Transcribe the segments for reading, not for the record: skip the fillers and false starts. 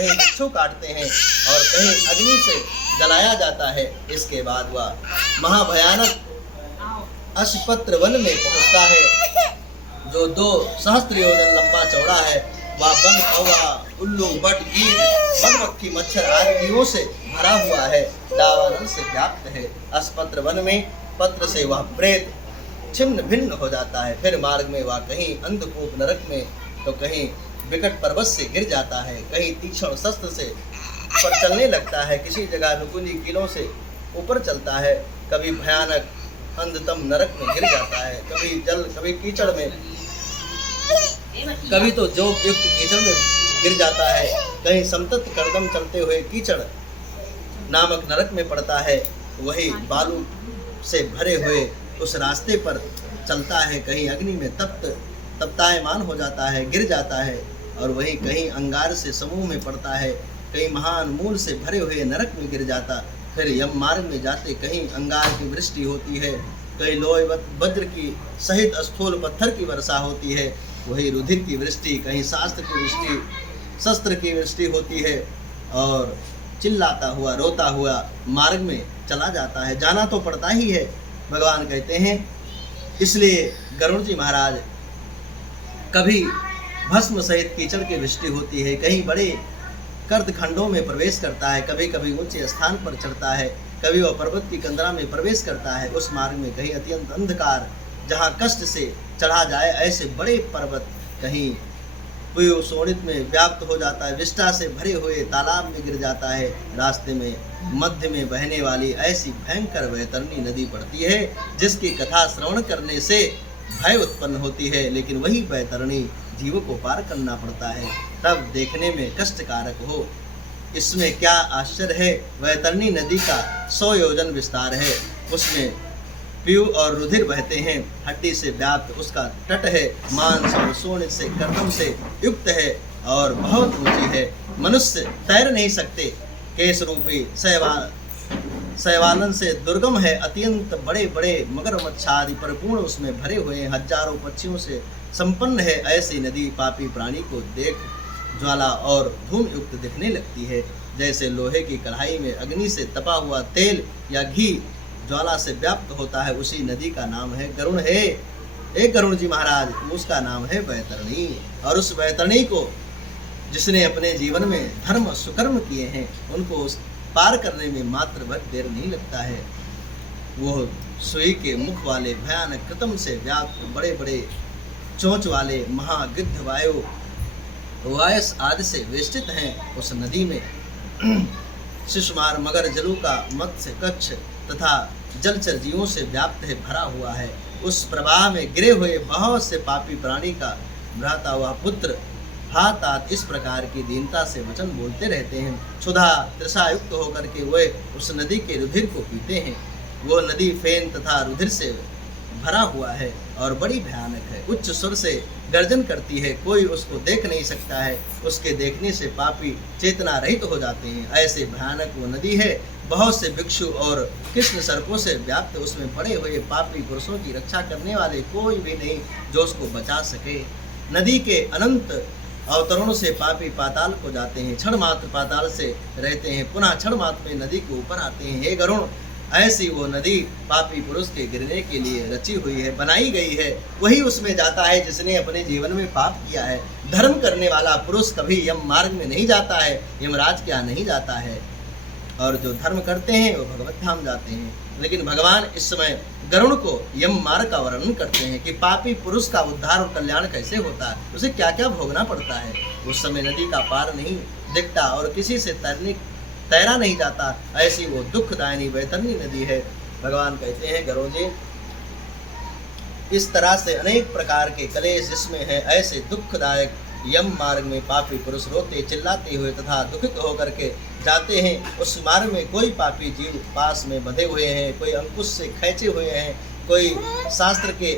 कहीं बिच्छू काटते हैं और कहीं अग्नि से जलाया जाता है। इसके बाद वह महाभयानक अश्वपत्र वन में पहुंचता है, जो 2 सहस्त्र योजन लंबा चौड़ा है। वह वन कौवा, उल्लू, बट, कीट, मधुमक्खी, मच्छर आदि जीवों से भरा हुआ है, दावानल से व्याप्त है। अश्वपत्र वन में पत्र से वह प्रेत छिन्न भिन्न हो जाता है। फिर मार्ग में वह कहीं अंधकूप नरक में, तो कहीं विकट पर्वत से गिर जाता है, कहीं तीक्ष्ण शस्त्र से पर चलने लगता है, किसी जगह नुकीली कीलों से ऊपर चलता है, कभी भयानक अंधतम नरक में गिर जाता है, कभी जल, कभी कीचड़ में, कभी तो जोग युक्त कीचड़ में गिर जाता है, कहीं समतत करदम चलते हुए कीचड़ नामक नरक में पड़ता है। वही बालू से भरे हुए उस रास्ते पर चलता है, कहीं अग्नि में तप्तायमान हो जाता है, गिर जाता है, और वहीं कहीं अंगार से समूह में पड़ता है, कहीं महान मूल से भरे हुए नरक में गिर जाता। फिर यम मार्ग में जाते कहीं अंगार की वृष्टि होती है, कहीं लोहे वज्र की सहित स्थूल पत्थर की वर्षा होती है, वही रुधिर की वृष्टि, कहीं शास्त्र की वृष्टि, शस्त्र की वृष्टि होती है, और चिल्लाता हुआ रोता हुआ मार्ग में चला जाता है। जाना तो पड़ता ही है, भगवान कहते हैं। इसलिए गरुड़ जी महाराज, कभी भस्म सहित कीचड़ की वृष्टि होती है, कहीं बड़े कर्द खंडों में प्रवेश करता है, कभी कभी ऊंचे स्थान पर चढ़ता है, कभी वह पर्वत की कंदरा में प्रवेश करता है। उस मार्ग में कहीं अत्यंत अंधकार, जहाँ कष्ट से चढ़ा जाए ऐसे बड़े पर्वत, कहीं पुयु शोणित में व्याप्त हो जाता है, विष्ठा से भरे हुए तालाब में गिर जाता है। रास्ते में मध्य में बहने वाली ऐसी भयंकर वैतरणी नदी पड़ती है, जिसकी कथा श्रवण करने से भय उत्पन्न होती है, लेकिन वही वैतरणी जीव को पार करना पड़ता है, तब देखने में कष्टकारक हो। इसमें क्या आश्चर्य है। वैतरणी नदी का 100 योजन विस्तार है, उसमें पीयू और रुधिर बहते हैं, हड्डी से व्याप्त उसका तट है, मांस और शोणित से कर्दम से युक्त है, और बहुत ऊंची है। मनुष्य तैर नहीं सकते, केश रूपी शैवालन से दुर्गम है, अत्यंत बड़े बड़े मगरमच्छ आदि परिपूर्ण उसमें भरे हुए हैं, हजारों पक्षियों से संपन्न है। ऐसी नदी पापी प्राणी को देख ज्वाला और धूम युक्त दिखने लगती है, जैसे लोहे की कढ़ाई में अग्नि से तपा हुआ तेल या घी ज्वाला से व्याप्त होता है। उसी नदी का नाम है गरुण है। एक गरुण जी महाराज, उसका नाम है वैतरणी, और उस वैतरणी को जिसने अपने जीवन में धर्म सुकर्म किए हैं, उनको पार करने में मात्र भर देर नहीं लगता है। वो सुई के मुख वाले भयानक कृतम से व्याप्त बड़े बड़े चोंच वाले महागिद्ध वायु वायस आदि से वेष्टित हैं। उस नदी में शिशुमार, मगर, जलूका, मत्स्य, कच्छ तथा जलचर जीवों से व्याप्त है, भरा हुआ है। उस प्रवाह में गिरे हुए बहुत से पापी प्राणी का भ्राता हुआ पुत्र हाथ हाथ इस प्रकार की दीनता से वचन बोलते रहते हैं। क्षुधा तृषा युक्त होकर के वे उस नदी के रुधिर को पीते हैं। वो नदी फेन तथा रुधिर से भरा हुआ है और बड़ी भयानक है। उच्च स्वर से गर्जन करती है, कोई उसको देख नहीं सकता है, उसके देखने से पापी चेतना रहित हो जाते हैं। ऐसे भयानक वो नदी है। बहुत से भिक्षु और कृष्ण सर्पों से व्याप्त उसमें पड़े हुए पापी पुरुषों की रक्षा करने वाले कोई भी नहीं जो उसको बचा सके। नदी के अनंत अवतरणों से पापी पाताल को जाते हैं, क्षण मात्र पाताल से रहते हैं, पुनः क्षण मात्र में नदी के ऊपर आते हैं। हे गरुण, ऐसी वो नदी पापी पुरुष के गिरने के लिए रची हुई है, बनाई गई है। वही उसमें जाता है जिसने अपने जीवन में पाप किया है। धर्म करने वाला पुरुष कभी यम मार्ग में नहीं जाता है, यमराज क्या नहीं जाता है, और जो धर्म करते हैं वो भगवत धाम जाते हैं। लेकिन भगवान इस समय गरुण को यम मार्ग का वर्णन करते हैं कि पापी पुरुष का उद्धार और कल्याण कैसे होता है, उसे क्या क्या भोगना पड़ता है। उस समय नदी का पार नहीं दिखता और किसी से तैरा नहीं जाता। ऐसी वो दुखदायिनी वैतरणी नदी है। भगवान कहते हैं गरुण जी, इस तरह से अनेक प्रकार के कलेश इसमें है। ऐसे दुखदायक यम मार्ग में पापी पुरुष रोते चिल्लाते हुए तथा दुखित होकर के जाते हैं। उस मार्ग में कोई पापी जीव पास में बंधे हुए हैं, कोई अंकुश से खींचे हुए हैं, कोई शास्त्र के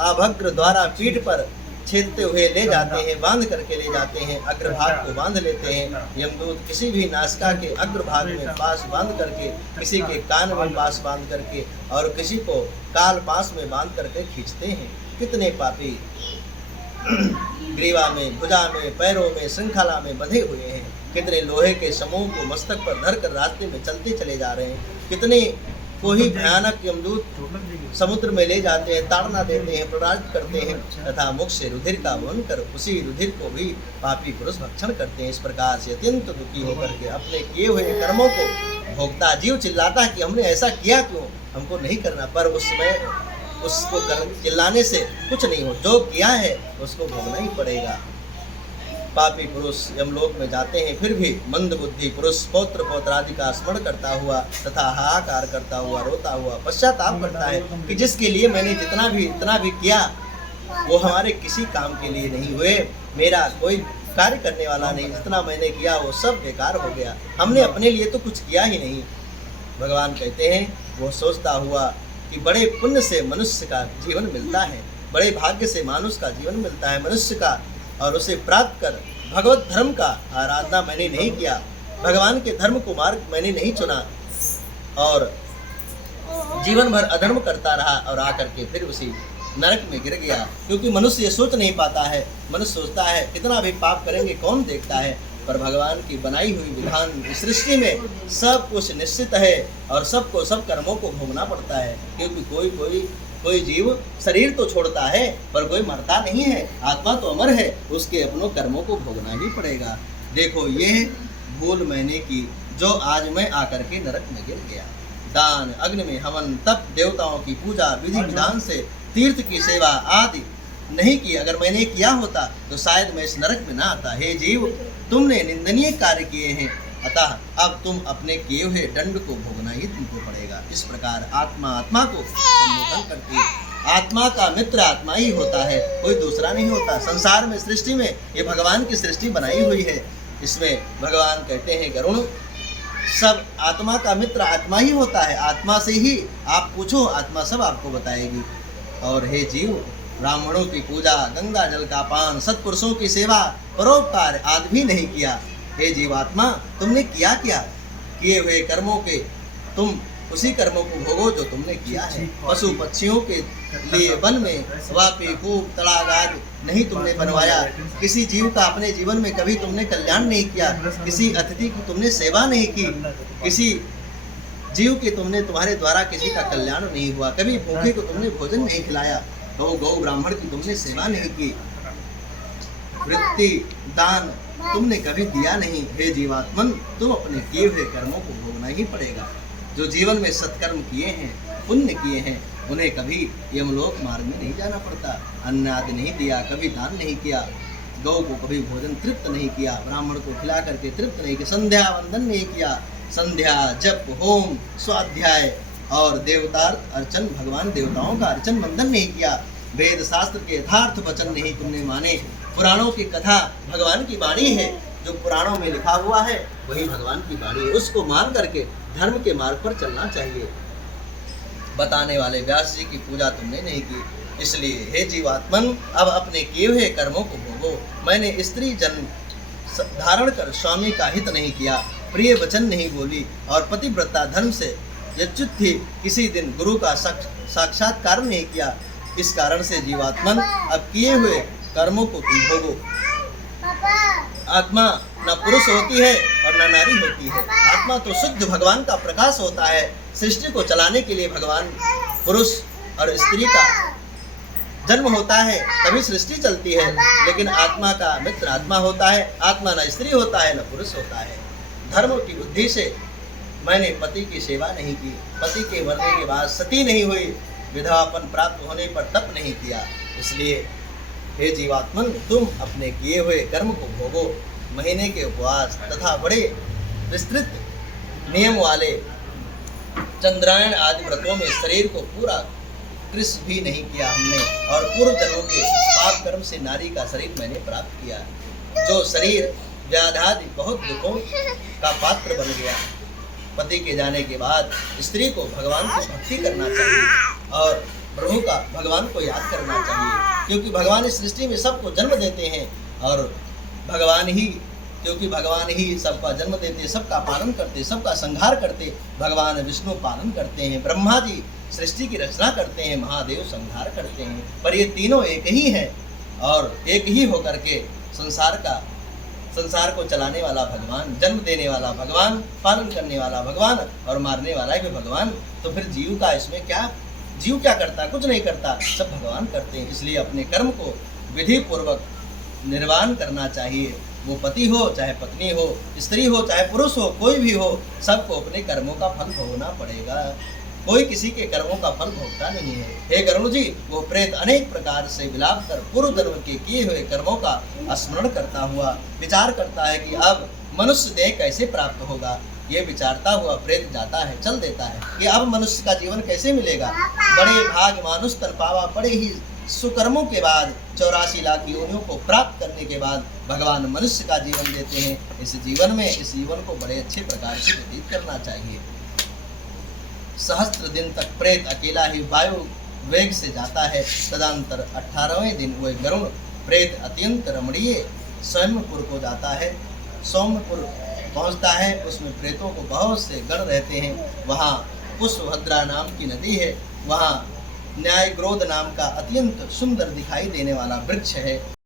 आभग्र द्वारा पीठ पर छेदते हुए ले जाते हैं, बांध करके ले जाते हैं, अग्रभाग को बांध लेते हैं। यमदूत किसी भी नासिका के अग्रभाग में पास बांध करके, किसी के कान में पास बांध करके और किसी को काल पास में बांध करके खींचते हैं। कितने पापी ग्रीवा में, भुजा में, पैरों में श्रृंखला में बंधे हुए हैं। कितने लोहे के समूह को मस्तक पर धरकर रास्ते में चलते चले जा रहे हैं। कितने को ही भयानक यमदूत समुद्र में ले जाते हैं, ताड़ना देते हैं, प्रराजित करते हैं तथा मुख से रुधिर का वन कर उसी रुधिर को भी पापी पुरुष भक्षण करते हैं। इस प्रकार से अत्यंत दुखी होकर के अपने किए हुए कर्मों को भोगता जीव चिल्लाता है कि हमने ऐसा किया क्यों, हमको नहीं करना। पर उस समय उसको चिल्लाने से कुछ नहीं हो, जो किया है उसको भोगना ही पड़ेगा। पापी पुरुष यमलोक में जाते हैं, फिर भी मंद बुद्धि पुरुष पौत्र पौत्रादि का स्मरण करता हुआ तथा हाहाकार करता हुआ, रोता हुआ पश्चाताप करता है कि जिसके लिए मैंने इतना भी किया वो हमारे किसी काम के लिए नहीं हुए, मेरा कोई कार्य करने वाला नहीं, जितना मैंने किया वो सब बेकार हो गया, हमने अपने लिए तो कुछ किया ही नहीं। भगवान कहते हैं वो सोचता हुआ कि बड़े पुण्य से मनुष्य का जीवन मिलता है, बड़े भाग्य से मानुष का जीवन मिलता है मनुष्य का, और उसे प्राप्त कर भगवत धर्म का आराधना मैंने नहीं किया, भगवान के धर्म को मार्ग मैंने नहीं चुना और जीवन भर अधर्म करता रहा और आकर के फिर उसी नरक में गिर गया। क्योंकि मनुष्य ये सोच नहीं पाता है, मनुष्य सोचता है कितना भी पाप करेंगे कौन देखता है, पर भगवान की बनाई हुई विधान सृष्टि में सब कुछ निश्चित है और सबको सब कर्मों को भोगना पड़ता है। क्योंकि कोई जीव शरीर तो छोड़ता है पर कोई मरता नहीं है, आत्मा तो अमर है, उसके अपनों कर्मों को भोगना ही पड़ेगा। देखो ये भूल मैंने की जो आज मैं आकर के नरक में गिर गया। दान, अग्नि में हवन, तप, देवताओं की पूजा, विधि विधान से तीर्थ की सेवा आदि नहीं की, अगर मैंने किया होता तो शायद मैं इस नरक में ना आता। हे जीव, तुमने निंदनीय कार्य किए हैं, अतः अब तुम अपने किए हुए दंड को भोगना ही तुमको पड़ेगा। इस प्रकार आत्मा को संबोधन करती है। आत्मा का मित्र आत्मा ही होता है, कोई दूसरा नहीं होता। संसार में, सृष्टि में ये भगवान की सृष्टि बनाई हुई है। इसमें भगवान कहते हैं गरुण, सब आत्मा का मित्र आत्मा ही होता है, आत्मा से ही आप पूछो, आत्मा सब आपको बताएगी। और हे जीव, ब्राह्मणों की पूजा, गंगा जल का पान, सत्पुरुषों की सेवा, परोपकार आदि भी नहीं किया। हे जीवात्मा, तुमने किया क्या? किए हुए कर्मों के तुम उसी कर्मों को भोगो जो तुमने किया है। पशु पक्षियों के लिए वन में वापी, कूप, तड़ाग आदि नहीं तुमने बनवाया। किसी जीव का अपने जीवन में कभी तुमने कल्याण नहीं किया। किसी अतिथि की तुमने सेवा नहीं की। किसी जीव के तुम्हारे द्वारा किसी का कल्याण नहीं हुआ। कभी भूखे को तुमने भोजन नहीं खिलाया। गौ ब्राह्मण की तुमने सेवा नहीं की। वृत्ति, दान तुमने कभी दिया नहीं। हे जीवात्मन, तुम अपने किए हुए कर्मों को भोगना ही पड़ेगा। जो जीवन में सत्कर्म किए हैं, पुण्य किए हैं, उन्हें कभी यमलोक मार्ग में नहीं जाना पड़ता। अन्न आदि नहीं दिया, कभी दान नहीं किया, गौ को कभी भोजन तृप्त नहीं किया, ब्राह्मण को खिला करके तृप्त नहीं किया, संध्या वंदन नहीं किया, संध्या, जप, होम, स्वाध्याय और देवतार्थ अर्चन, भगवान देवताओं का अर्चन वंदन नहीं किया। वेद शास्त्र के यथार्थ वचन नहीं तुमने माने। पुराणों की कथा भगवान की वाणी है, जो पुराणों में लिखा हुआ है वही भगवान की वाणी है, उसको मान करके धर्म के मार्ग पर चलना चाहिए। बताने वाले व्यास जी की पूजा तुमने नहीं की, इसलिए हे जीवात्मन, अब अपने किए हुए कर्मों को भोगो। मैंने स्त्री जन्म धारण कर स्वामी का हित नहीं किया, प्रिय वचन नहीं बोली और पतिव्रता धर्म से यच्युत थी, किसी दिन गुरु का साक्षात्कार नहीं किया। इस कारण से जीवात्मन, अब किए हुए कर्मों को तुम भोगो। आत्मा न पुरुष होती है और न नारी होती है। आत्मा तो शुद्ध भगवान का प्रकाश होता है। सृष्टि को चलाने के लिए भगवान पुरुष और स्त्री का जन्म होता है, तभी सृष्टि चलती है। लेकिन आत्मा का मित्र आत्मा होता है। आत्मा न स्त्री होता है न पुरुष होता है। धर्म की बुद्धि से मैंने पति की सेवा नहीं की, पति के मरने के बाद सती नहीं हुई, विधवापन प्राप्त होने पर तप नहीं किया। इसलिए हे जीवात्मन, तुम अपने किए हुए कर्म को भोगो। महीने के उपवास तथा बड़े विस्तृत नियम वाले चंद्रायण आदि व्रतों में शरीर को पूरा कृष भी नहीं किया हमने, और पूर्व जन्मों के पाप कर्म से नारी का शरीर मैंने प्राप्त किया, जो शरीर व्याधादि बहुत दुखों का पात्र बन गया। पति के जाने के बाद स्त्री को भगवान की भक्ति करना चाहिए और प्रभु का भगवान को याद करना चाहिए, क्योंकि भगवान इस सृष्टि में सबको जन्म देते हैं और भगवान ही सबका जन्म देते, सबका पालन करते, सबका संहार करते। भगवान विष्णु पालन करते हैं, ब्रह्मा जी सृष्टि की रचना करते हैं, महादेव संहार करते हैं, पर ये तीनों एक ही हैं। और एक ही होकर के संसार को चलाने वाला भगवान, जन्म देने वाला भगवान, पालन करने वाला भगवान और मारने वाला भी भगवान, तो फिर जीव का इसमें क्या, जीव क्या करता है? कुछ नहीं करता, सब भगवान करते हैं। इसलिए अपने कर्म को विधि पूर्वक निर्वाण करना चाहिए। वो पति हो चाहे पत्नी हो, स्त्री हो चाहे पुरुष हो, कोई भी हो, सबको अपने कर्मों का फल भोगना पड़ेगा। कोई किसी के कर्मों का फल भोगता नहीं है। हे गरुड़ जी, वो प्रेत अनेक प्रकार से विलाप कर पूर्व जन्म के किए हुए कर्मों का स्मरण करता हुआ विचार करता है कि अब मनुष्य देह कैसे प्राप्त होगा। ये विचारता हुआ प्रेत जाता है, चल देता है कि अब मनुष्य का जीवन कैसे मिलेगा। बड़े भाग मानुष तन पावा, बड़े ही सुकर्मों के बाद 84 लाख योनियों को प्राप्त करने के बाद भगवान मनुष्य का जीवन देते हैं। इस जीवन को बड़े अच्छे प्रकार से व्यतीत करना चाहिए। सहस्त्र दिन तक प्रेत अकेला ही वायु वेग से जाता है। तदंतर 18वें दिन वह गरुड़ प्रेत अत्यंत रमणीय सौम्यपुर को जाता है। सौम्यपुर पहुंचता है, उसमें प्रेतों को बहुत से गण रहते हैं। वहाँ पुष्पभद्रा नाम की नदी है, वहाँ न्याय ग्रोध नाम का अत्यंत सुंदर दिखाई देने वाला वृक्ष है।